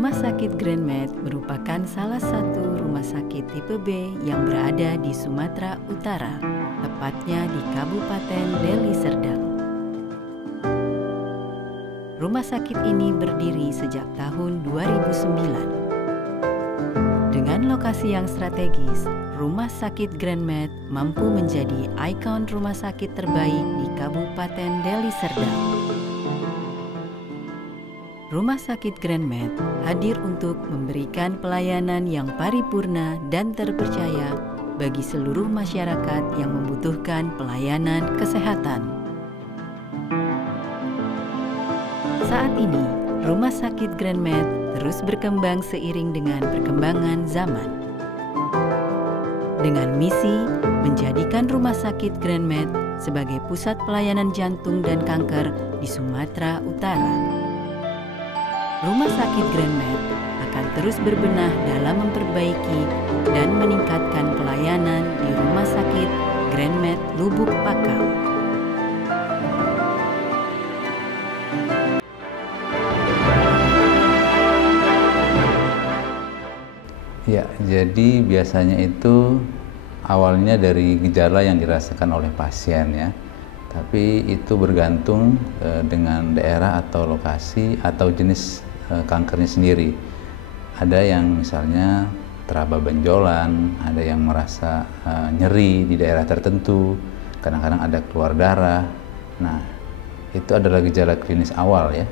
Rumah Sakit Grand Med merupakan salah satu rumah sakit tipe B yang berada di Sumatera Utara, tepatnya di Kabupaten Deli Serdang. Rumah sakit ini berdiri sejak tahun 2009. Dengan lokasi yang strategis, Rumah Sakit Grand Med mampu menjadi ikon rumah sakit terbaik di Kabupaten Deli Serdang. Rumah Sakit Grand Med hadir untuk memberikan pelayanan yang paripurna dan terpercaya bagi seluruh masyarakat yang membutuhkan pelayanan kesehatan. Saat ini, Rumah Sakit Grand Med terus berkembang seiring dengan perkembangan zaman. Dengan misi menjadikan Rumah Sakit Grand Med sebagai pusat pelayanan jantung dan kanker di Sumatera Utara. Rumah Sakit Grand Med akan terus berbenah dalam memperbaiki dan meningkatkan pelayanan di Rumah Sakit Grand Med Lubuk Pakam. Ya, jadi biasanya itu awalnya dari gejala yang dirasakan oleh pasien ya. Tapi itu bergantung dengan daerah atau lokasi atau jenis kankernya sendiri. Ada yang misalnya teraba benjolan, ada yang merasa nyeri di daerah tertentu, kadang-kadang ada keluar darah. Nah, itu adalah gejala klinis awal ya.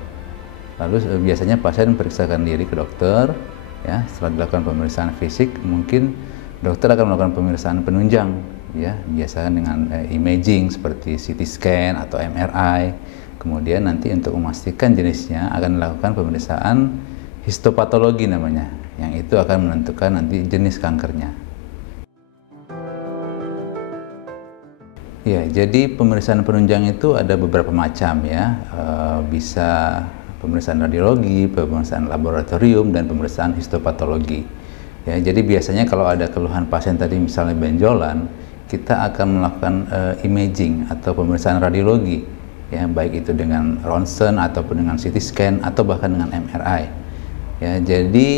Lalu biasanya pasien periksakan diri ke dokter, ya. Setelah dilakukan pemeriksaan fisik, mungkin dokter akan melakukan pemeriksaan penunjang, ya, biasanya dengan imaging seperti CT scan atau MRI. Kemudian nanti untuk memastikan jenisnya akan dilakukan pemeriksaan histopatologi namanya, yang itu akan menentukan nanti jenis kankernya. Ya, jadi pemeriksaan penunjang itu ada beberapa macam ya, bisa pemeriksaan radiologi, pemeriksaan laboratorium, dan pemeriksaan histopatologi. Ya, jadi biasanya kalau ada keluhan pasien tadi misalnya benjolan, kita akan melakukan imaging atau pemeriksaan radiologi. Ya, baik itu dengan ronsen ataupun dengan CT scan atau bahkan dengan MRI. Ya, jadi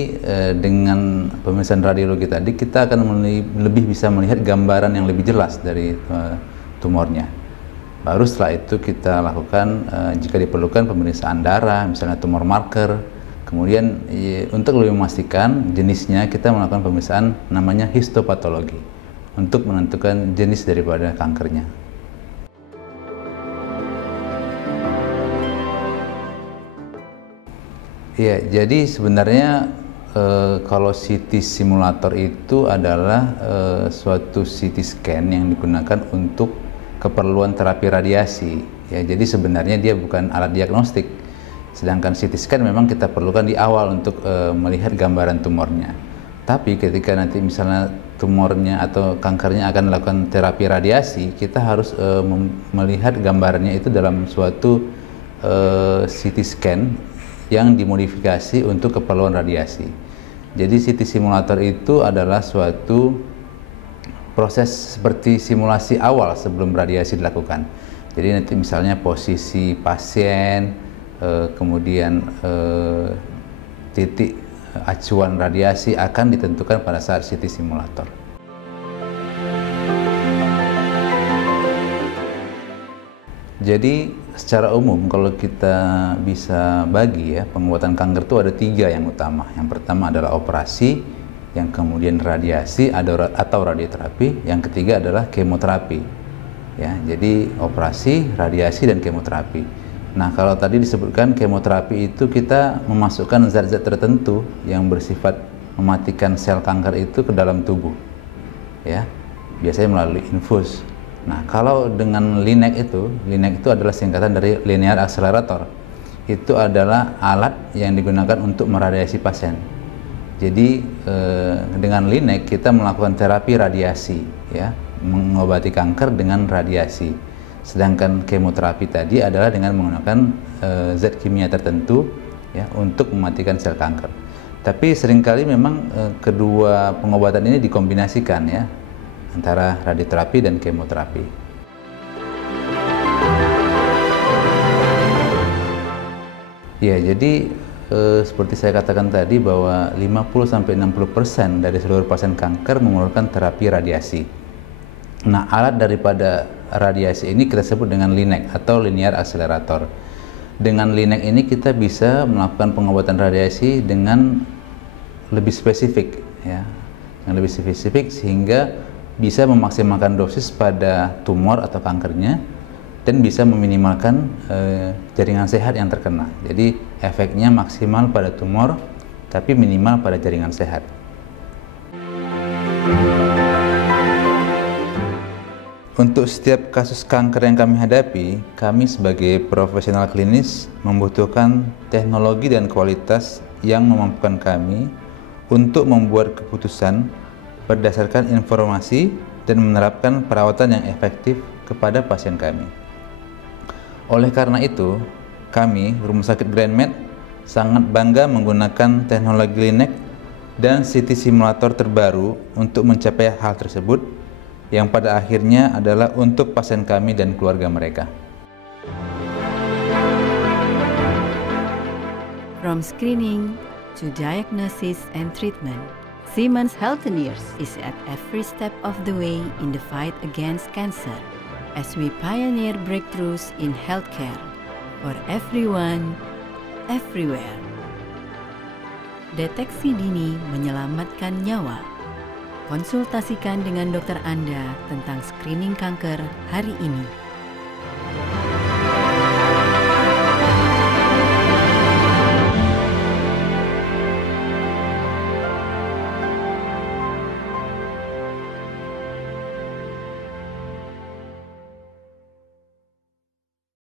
dengan pemeriksaan radiologi tadi kita akan lebih bisa melihat gambaran yang lebih jelas dari tumornya. Baru setelah itu kita lakukan jika diperlukan pemeriksaan darah, misalnya tumor marker. Kemudian untuk lebih memastikan jenisnya kita melakukan pemeriksaan namanya histopatologi untuk menentukan jenis daripada kankernya. Ya, jadi sebenarnya kalau CT simulator itu adalah suatu CT scan yang digunakan untuk keperluan terapi radiasi. Ya, jadi sebenarnya dia bukan alat diagnostik. Sedangkan CT scan memang kita perlukan di awal untuk melihat gambaran tumornya. Tapi ketika nanti misalnya tumornya atau kankernya akan melakukan terapi radiasi, kita harus melihat gambarnya itu dalam suatu CT scan yang dimodifikasi untuk keperluan radiasi. Jadi CT simulator itu adalah suatu proses seperti simulasi awal sebelum radiasi dilakukan. Jadi nanti misalnya posisi pasien, kemudian titik acuan radiasi akan ditentukan pada saat CT simulator. Jadi secara umum kalau kita bisa bagi ya, pengobatan kanker itu ada 3 yang utama. Yang pertama adalah operasi, yang kemudian radiasi atau radioterapi, yang ketiga adalah kemoterapi. Ya, jadi operasi, radiasi, dan kemoterapi. Nah, kalau tadi disebutkan kemoterapi itu kita memasukkan zat-zat tertentu yang bersifat mematikan sel kanker itu ke dalam tubuh. Ya, biasanya melalui infus. Nah, kalau dengan LINAC itu adalah singkatan dari linear accelerator. Itu adalah alat yang digunakan untuk meradiasi pasien. Jadi dengan LINAC kita melakukan terapi radiasi, ya, mengobati kanker dengan radiasi. Sedangkan kemoterapi tadi adalah dengan menggunakan zat kimia tertentu, ya, untuk mematikan sel kanker. Tapi seringkali memang kedua pengobatan ini dikombinasikan ya, antara radioterapi dan kemoterapi. Ya, jadi seperti saya katakan tadi bahwa 50-60% dari seluruh pasien kanker memerlukan terapi radiasi. Nah, alat daripada radiasi ini kita sebut dengan LINAC atau linear accelerator. Dengan LINAC ini kita bisa melakukan pengobatan radiasi dengan lebih spesifik, ya, yang lebih spesifik sehingga bisa memaksimalkan dosis pada tumor atau kankernya dan bisa meminimalkan jaringan sehat yang terkena. Jadi efeknya maksimal pada tumor tapi minimal pada jaringan sehat. Untuk setiap kasus kanker yang kami hadapi, kami sebagai profesional klinis membutuhkan teknologi dan kualitas yang memampukan kami untuk membuat keputusan berdasarkan informasi dan menerapkan perawatan yang efektif kepada pasien kami. Oleh karena itu, kami, Rumah Sakit Grand Med, sangat bangga menggunakan teknologi LINAC dan CT simulator terbaru untuk mencapai hal tersebut, yang pada akhirnya adalah untuk pasien kami dan keluarga mereka. From screening to diagnosis and treatment, Siemens Healthineers is at every step of the way in the fight against cancer, as we pioneer breakthroughs in healthcare for everyone, everywhere. Deteksi dini menyelamatkan nyawa. Konsultasikan dengan dokter Anda tentang screening kanker hari ini.